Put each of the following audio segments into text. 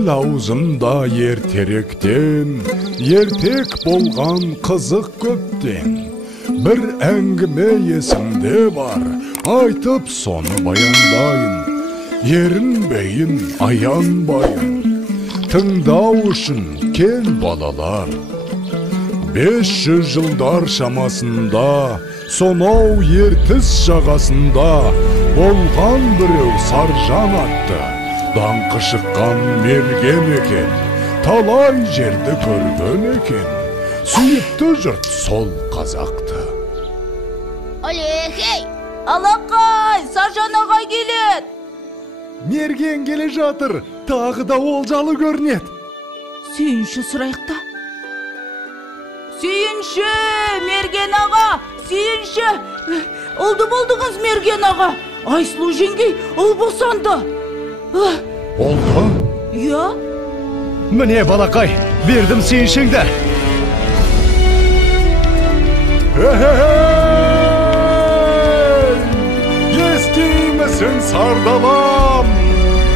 ел аузымда ертеректен, ертек болған қызық көптен. Bir әңгіме есімде бар, айтып соны баяндайын. Ерінбейін, аянбайын, тыңдау үшін кел балалар. 500 жылдар шамасында, сонау ертіс жағасында болған біреу Саржан атты. Даңқы шыққан мерген екен, талай жерді көрген екен. Сүйікті жұрт сол қазақты. Олехей! Алақай! Саржан ағай келет! Мерген келе жатыр, тағы да олжалы көрінет. Сүйінші сұрайықта. Сүйінші! Мерген аға! Сүйінші! Ұлды болдыңыз, Мерген аға! Айсұлу жеңгей ұл босанды. Олды? Иә? Міне балақай, бердім сүйіншіңді. Естимісің сардалам,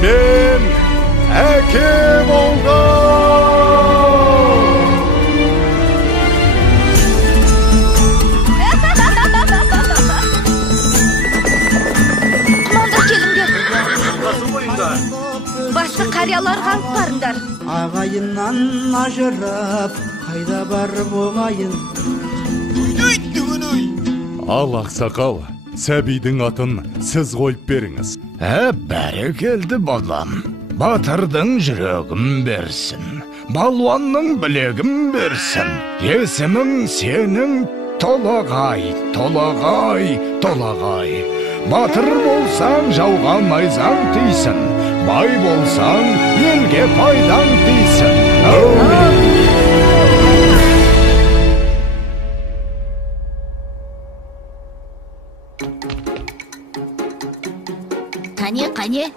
мен әке болған. Манда келіңдер. Басты қарияларға алып барыңдар. Ағайыннан ажырап, қайда барып оңайын. Ал ақсақал, сәбидің атын сіз қойып беріңіз. Бәрекелді балам. Батырдың жүрегін берсін, балуанның білегін берсін. Есімің сенің Толағай, Толағай, Толағай. Батыр болсаң жауға найзаң тисін, бай болсаң елге пайдаң тисін. Қане?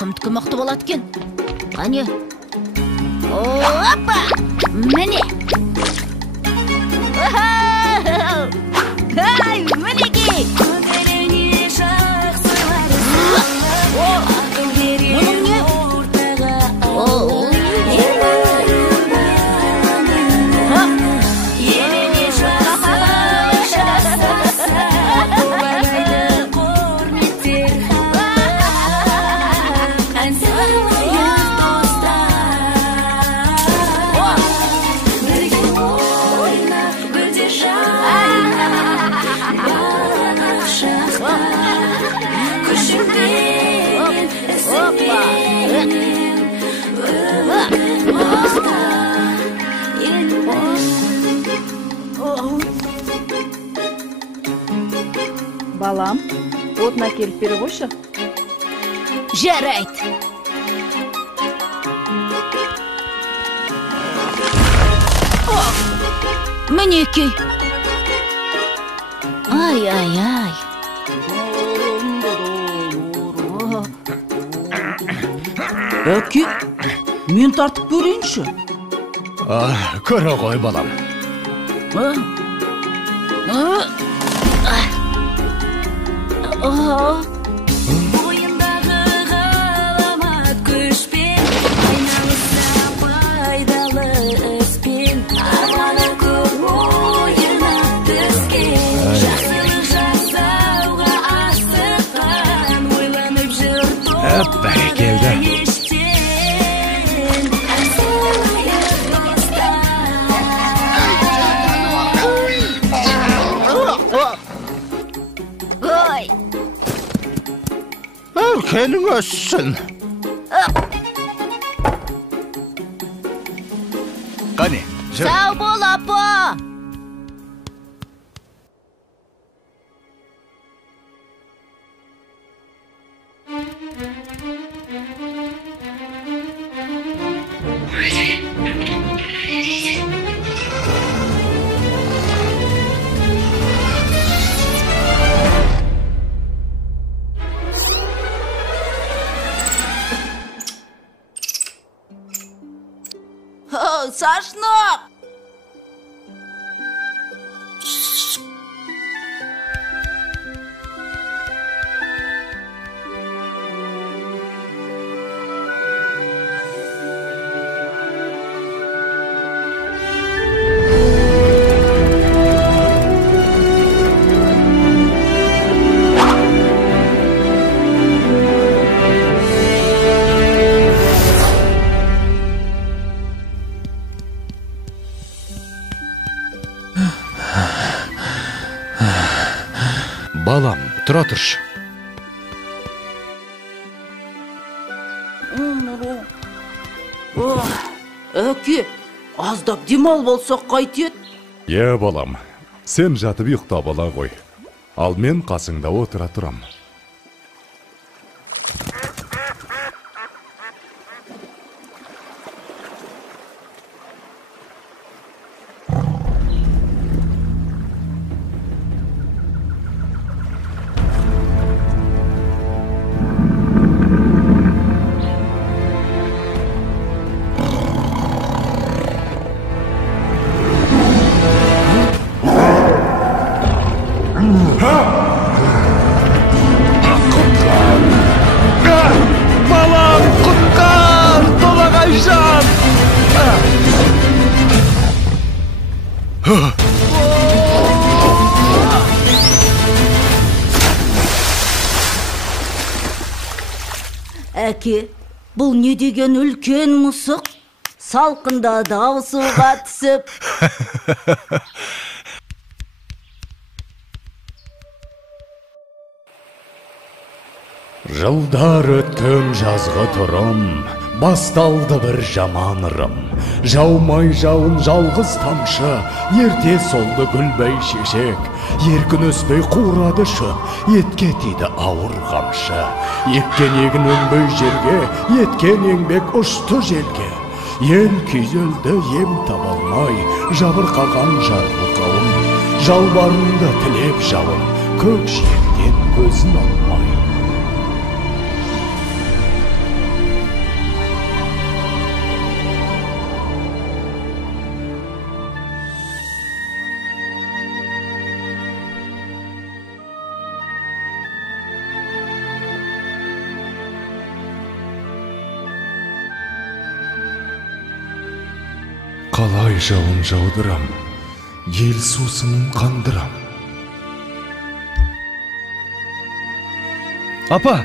Кімдікі мықты болады екен? Қане? Опа! Міне! Ай, мінекей! Мұның не? Балам, отын әкеліп бере қойшы. Жарайды. Мінекей. Ай. Әке, мен тартып көрейінші. Көре ғой балам. Бойындағы ғаламат күшпен, айналыса пайдалы іспен, арманы көп ойына түскен, жақсылық жасауға асыққан, ойланып жүр Бәрекелді. Келің өссін. Қане, жүр. Сау бол, апа. Сашнақ! Балам, тұра тұршы. Әке, аздап демал болсақ қайтет? Балам, сен жатып ұйықтап ала ғой. Ал мен қасыңда отыра тұрам. Балам, құтқар, толағай жан! Әке, бұл не деген үлкен мұсық? Салқында дауысуға түсіп. Жылдар өткен жазғы тұрым, басталды бір жаман ырым. Жаумай жауын жалғыз тамшы, ерте солды гүлбей шешек. Еркін өспей қурады шөп, етке тиді ауыр қамшы. Еккен егін өнбей жерге, еткен еңбек ұшты желге. Ел күйзелді ем табалмай, жабырқаған жарлы қауым. Жалбарынды тілеп жауын, көк жиектен көзін алмай. Қалай жауын жаудырам, ел сусынын қандырам. Апа,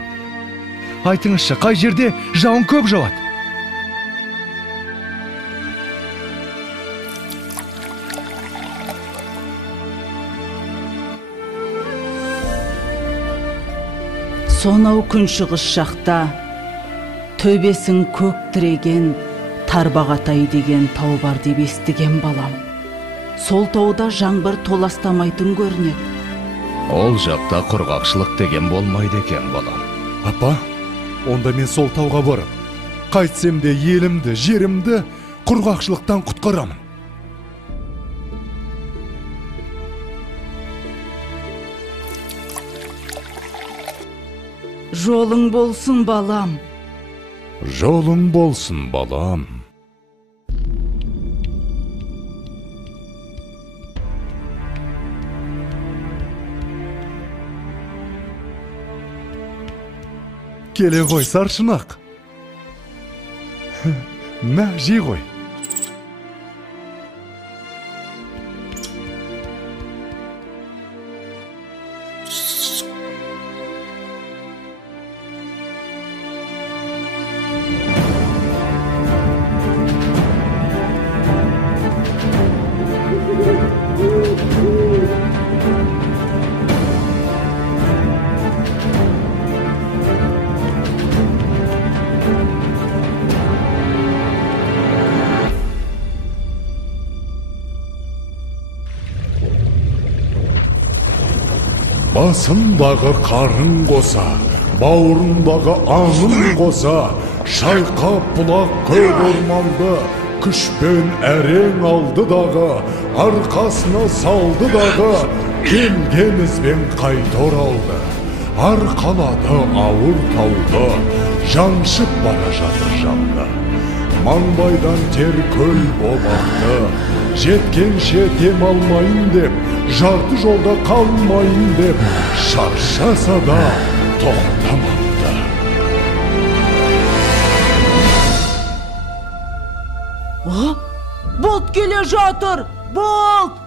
айтыңызшы, қай жерде жауын көп жауады? Сонау күншығыс жақта, төбесін көк тіреген Тарбағатай деген тау бар деп естіген балам. Сол тауда жаңбыр толастамайтын көрінеді. Ол жақта құрғақшылық деген болмайды екен, балам. Апа, онда мен сол тауға барып, қайтсем де елімді, жерімді құрғақшылықтан құтқарамын. Жолың болсын, балам. Жолың болсын, балам. Келе ғой, саршынақ. Мә, жей ғой. Басындағы қарын қоса, бауырындағы аңын қоса, шайқап бұлақ көк орманды, күшпен әрең алды дағы, арқасына салды дағы, келген ізбен қайта оралды. Арқалады ауыр тауды, жаншып бара жатыр жанды. Маңбайдан тер көл болақты, жеткенше дем алмайын деп, жарты жолда қалмайын деп, шаршаса да тоқтамапты. Болт келе жатыр! Болт!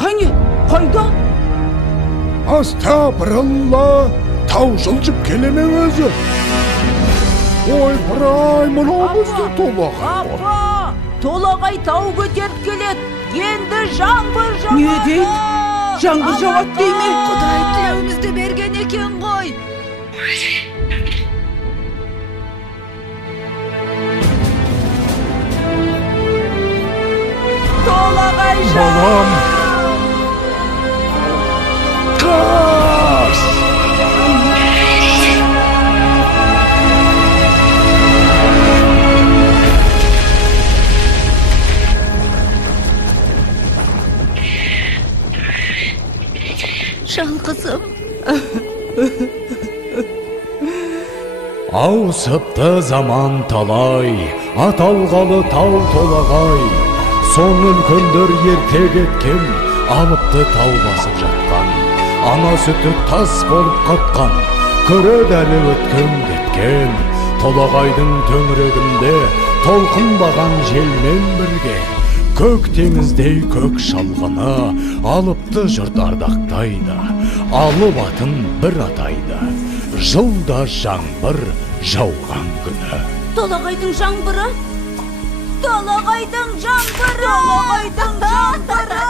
Қане, қайда? Астапыралла, тау жылжып келеме өзі. Ой, бұрай, мынау біздің Толағай бол. Апа, Толағай тау көтеріп келеді. Енді жаңбыр жауады. Не дейді? жаңбыр жауат дейме? Құдай тілеуімізді берген екен ғой. Толағай Балам! Қаш! Жалғызым. Ауысыпты заман талай, аталғалы тау толағай. Соң үлкендер ерте кеткен, алыпты тау басып жатқан. Ана сүті тас болып қатқан, көреді әлі өткен кеткен. Толағайдың төңірегінде толқынбаған желмен бірге, көк теңіздей көк шалғыны алыпты жұрт ардақтайды, алып атын бір атайды. Жылда жаңбыр жауған күні. Толағайдың жаңбыры? Толағайдың жаңбыры! Толағайдың жаңбыры!